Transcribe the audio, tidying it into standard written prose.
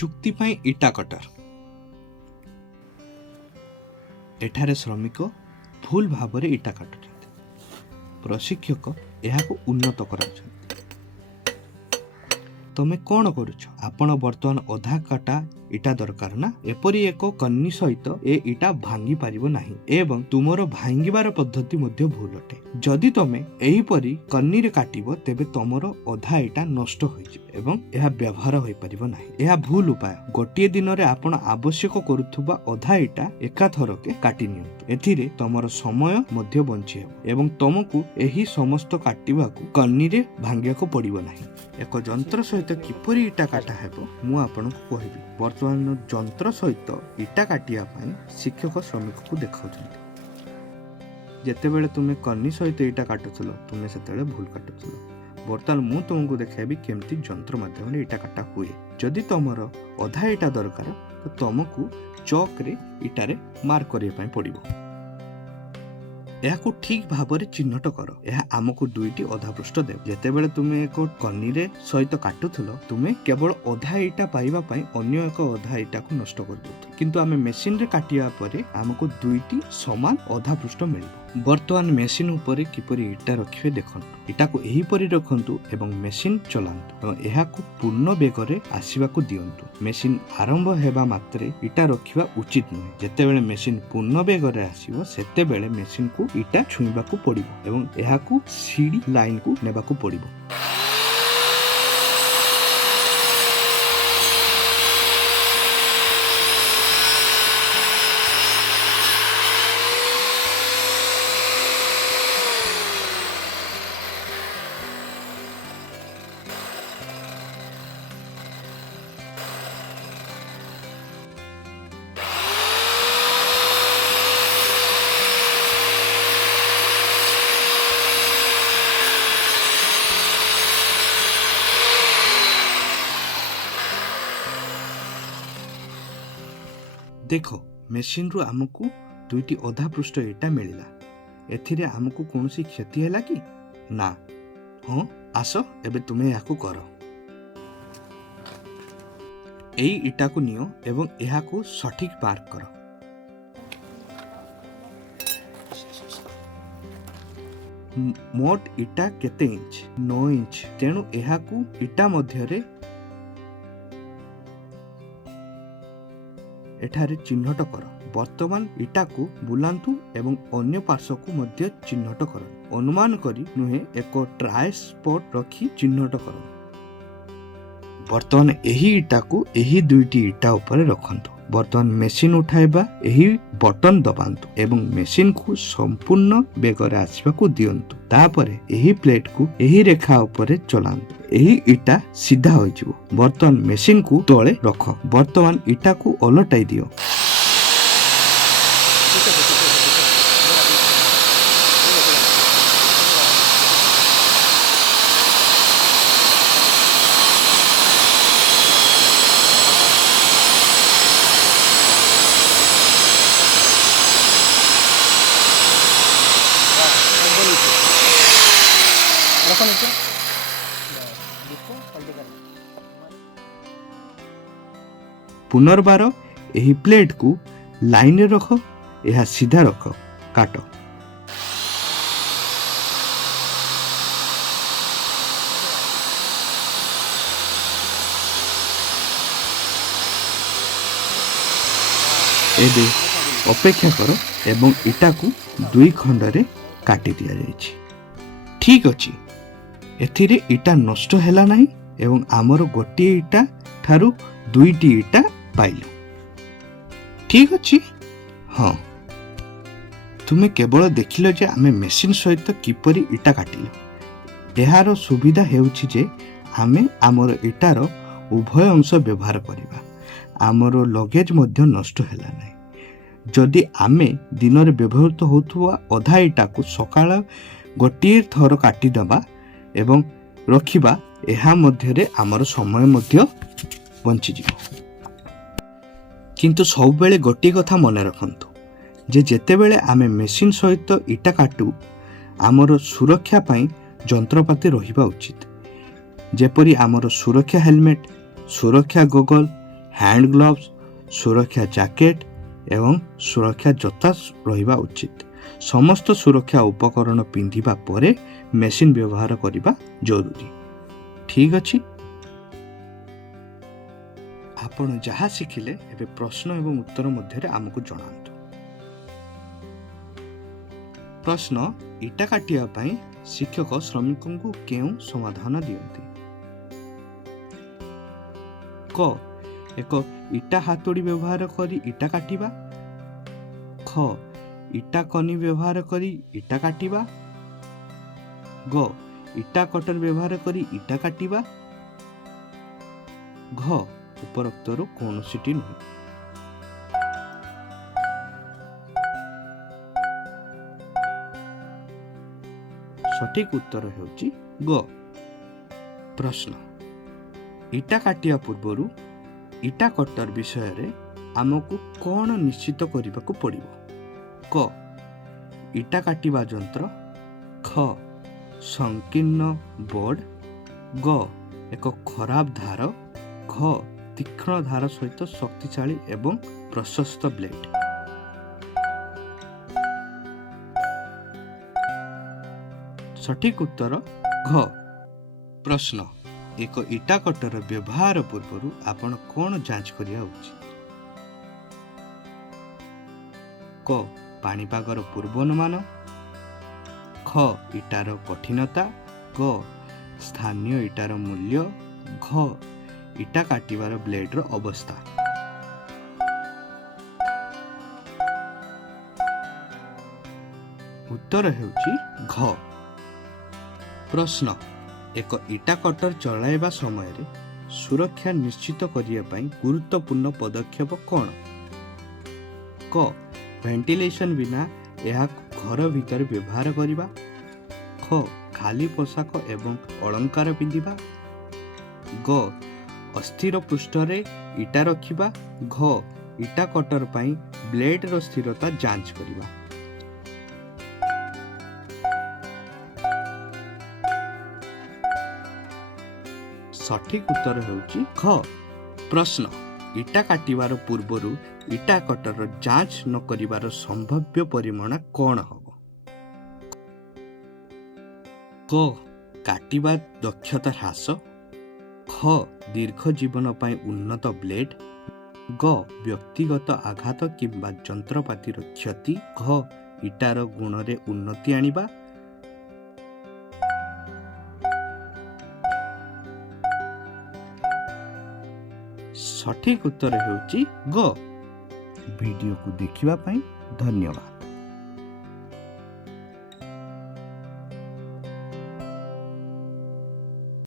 चुक्ति पाई इटा कटर एठारे श्रमिक भूल भाव इटा काटुछन्ति प्रशिक्षक एहाको उन्नत कराउछन्ति। तमे कौन करुछ आपण वर्तमान अधा काटा इटा दरकार ना एपरी एक कन्नी सहित ए इटा भांगी पारिबो नाही एवं तुमरो भांगीबार पद्धति मध्ये भूल अटे। जदि तमे एही परी कन्नी रे काटिबो तेबे तमरो अधा इटा नष्ट होई जिवो एवं एहा व्यवहार होई पारिबो नाही। एहा भूल उपाय। गोटिए दिन रे आपण आवश्यक करूथुबा अधा इटा एका थरके काटि नियंतु। एथिरे तमरो समय मध्ये बंची हेबो एवं तमकु एही समस्त काटिबाकू कन्नी रे भांगियाको पड़िबो नाही। एक जंत्र सहित किपरि इटा काटा हेबो मु आपनकु कहिबी। वर्तमान जंत्र सहित इटा काटिया पाई शिक्षक श्रमिक को देखाउछन्ति। जेतेबेले तुमे कन्नी सहित इटा काटुथलो तुमे सेतेबेले भूल काटुथलो। वर्तमान मु तुमको देखाइबी केमती जंत्र माध्यम इटा काटा हुए। जदि तमर अधा इटा दरकार तो तुमको चौक रे इटारे मार्क करिया पाई पड़िबो। एहाको ठीक भाबरे चिन्हट कर। एहा आमको दुईटी अधा पृष्ठ दे। जेतेबेले तुमे एक कन्नी रे सहित काटुथलो तुमे केवल अधा इटा पाइबा पाई अन्य एक अधा इटा को नष्ट कर दउथलो, किंतु आमे मेशिन रे काटिया परे आमको दुईटी समान अधा पृष्ठ मिलिबो। वर्तमान मेशिन उपरे किपरि इटा रखिबे देखंतु। इटा को एही परि रखंतु एवं मेशिन चलांतु एवं एहाको पूर्ण बेगरे आसीबाकू दियंतु। मेशिन आरंभ हेबा मात्रे इटा रखिबा उचित नुहे। जेतेबेले मेशिन पूर्ण बेगरे आसीबो सेतेबेले मेशिन को इटा छुईबाकू पड़िबो एवं एहाकू सीडी लाइन को नेबाकू पड़िबो। देखो मेशिन रु आमको दुईटी अधा पृष्ठ इटा मिलिला। एथिरे आमको कोनोसी क्षति हैला कि ना? हाँ आस एबे तुमे याकू करो। एई इटा को नियो एवं एहाकू सठिक मार्क करो। मोट इटा केते इंच? 9 इंच। तेणु एहाकू इटा मध्यरे एठारे चिन्हट कर। वर्तमान इटा को बुलांतु एवं अन्य पार्श्व को मध्य चिन्हट कर। अनुमान करी नुहे एक ट्राई स्पॉट रखी चिन्हट कर। वर्तमान एही इटा को एही दुईटी इटा ऊपर रखंतु। वर्तमान मेशिन उठाइबा एही बटन दबांतु एवं मेशिन को संपूर्ण बेगरे आसीबा को दियंतु। तापरे एही प्लेट को एही रेखा ऊपर चलांतु। एही इटा सीधा हो जिवो। वर्तमान मेशिन को तळे रख। वर्तमान इटा को ओलटाई दियो। पुनर्बार एही प्लेट को लाइन रे रख। यह सीधा रख। काट। एबे अपेक्षा कर एवं इटा को दुई खंड रे काटी दिया जायछि। ठीक अछि। एथिरे इटा नष्ट हैला नाही एवं आमर गोटिए इटा ठारू दुईटी इटा पाइलु। ठीक अछि। हाँ तुमे केवल देखिल जे आमे मेशिन सहित किपरि इटा काटिलु। एहार सुविधा हेउछि जे आमे आमर इटार उभय अंश व्यवहार करिबा। आमर लगेज मध्य नष्ट हैला नाही। जदि आमे दिन रे व्यवहृत होतुवा अधा इटा को सकाळ गोटिए थर काटी दबा एवं रखिबा एहा मध्य रे आमर समय मध्य बंची जिवो। किंतु सब बेले गोटे कथा मन रखंतु जे जेतेबेले आमे मेशिन सहित इटा काटू आमर सुरक्षा पाई जंत्रपाति रहिबा उचित। जेपरि आमर सुरक्षा हेलमेट, सुरक्षा गॉगल, ହ୍ୟାଣ୍ଡ ଗ୍ଲୋଭ୍ସ, ସୁରକ୍ଷା ଜ୍ୟାକେଟ୍ ଏବଂ ସୁରକ୍ଷା ଜୋତା ରହିବା ଉଚିତ। ସମସ୍ତ ସୁରକ୍ଷା ଉପକରଣ ପିନ୍ଧିବା ପରେ ମେସିନ୍ ବ୍ୟବହାର କରିବା ଜରୁରୀ। ଠିକ୍ ଅଛି, ଆପଣ ଯାହା ଶିଖିଲେ ଏବେ ପ୍ରଶ୍ନ ଏବଂ ଉତ୍ତର ମଧ୍ୟରେ ଆମକୁ ଜଣାନ୍ତୁ। ପ୍ରଶ୍ନ, ଇଟା କାଟିବା ପାଇଁ ଶିକ୍ଷକ ଶ୍ରମିକଙ୍କୁ କେଉଁ ସମାଧାନ ଦିଅନ୍ତି? କ, ଏକ ଇଟା ହାତୁଡ଼ି ବ୍ୟବହାର କରି ଇଟା କାଟିବା। ଖ, ଇଟା କନି ବ୍ୟବହାର କରି ଇଟା କାଟିବା। ଗ, ଇଟା କଟର ବ୍ୟବହାର କରି ଇଟା କାଟିବା। ଘ, ଉପରୋକ୍ତରୁ କୌଣସିଟି ନୁହେଁ। ସଠିକ ଉତ୍ତର ହେଉଛି ଗ। ପ୍ରଶ୍ନ, ଇଟା କାଟିବା ପୂର୍ବରୁ ଇଟା କଟର ବିଷୟରେ ଆମକୁ କ'ଣ ନିଶ୍ଚିତ କରିବାକୁ ପଡ଼ିବ? କ, ଇଟା କାଟିବା ଯନ୍ତ୍ର। ଖ, ସଂକୀର୍ଣ୍ଣ ବୋର୍ଡ। ଗ, ଏକ ଖରାପ ଧାର। ଘ, ତୀକ୍ଷ୍ଣ ଧାର ସହିତ ଶକ୍ତିଶାଳୀ ଏବଂ ପ୍ରଶସ୍ତ ବ୍ଲେଡ୍। ସଠିକ ଉତ୍ତର ଘ। ପ୍ରଶ୍ନ, ଏକ ଇଟା କଟର ବ୍ୟବହାର ପୂର୍ବରୁ ଆପଣ କ'ଣ ଯାଞ୍ଚ କରିବା ଉଚିତ? କ, ପାଣିପାଗର ପୂର୍ବାନୁମାନ। ଖ, ଇଟାର କଠିନତା। ଗ, ସ୍ଥାନୀୟ ଇଟାର ମୂଲ୍ୟ। ଘ, ଇଟା କାଟିବାର ବ୍ଲେଡର ଅବସ୍ଥା। ଉତ୍ତର ହେଉଛି ଘ। ପ୍ରଶ୍ନ, ଏକ ଇଟା କଟର ଚଳାଇବା ସମୟରେ ସୁରକ୍ଷା ନିଶ୍ଚିତ କରିବା ପାଇଁ ଗୁରୁତ୍ୱପୂର୍ଣ୍ଣ ପଦକ୍ଷେପ କ'ଣ? କ, ଭେଣ୍ଟିଲେସନ ବିନା ଏହାକୁ ଘର ଭିତରେ ବ୍ୟବହାର କରିବା। ଖ, ଖାଲି ପୋଷାକ ଏବଂ ଅଳଙ୍କାର ପିନ୍ଧିବା। ଗ, ଅସ୍ଥିର ପୃଷ୍ଠରେ ଇଟା ରଖିବା। ଘ, ଇଟା କଟର ପାଇଁ ବ୍ଲେଡର ସ୍ଥିରତା ଯାଞ୍ଚ କରିବା। ସଠିକ ଉତ୍ତର ହେଉଛି ଘ। ପ୍ରଶ୍ନ, ଇଟା କାଟିବାର ପୂର୍ବରୁ ଇଟା କଟର ଯାଞ୍ଚ ନ କରିବାର ସମ୍ଭାବ୍ୟ ପରିମାଣ କ'ଣ ହେବ? କ, କାଟିବା ଦକ୍ଷତା ହ୍ରାସ। ଖ, ଦୀର୍ଘ ଜୀବନ ପାଇଁ ଉନ୍ନତ ବ୍ଲେଡ୍। ଗ, ବ୍ୟକ୍ତିଗତ ଆଘାତ କିମ୍ବା ଯନ୍ତ୍ରପାତିର କ୍ଷତି। ଘ, ଇଟାର ଗୁଣରେ ଉନ୍ନତି ଆଣିବା। ସଠିକ ଉତ୍ତର ହେଉଛି ଗ। ଭିଡ଼ିଓକୁ ଦେଖିବା ପାଇଁ ଧନ୍ୟବାଦ।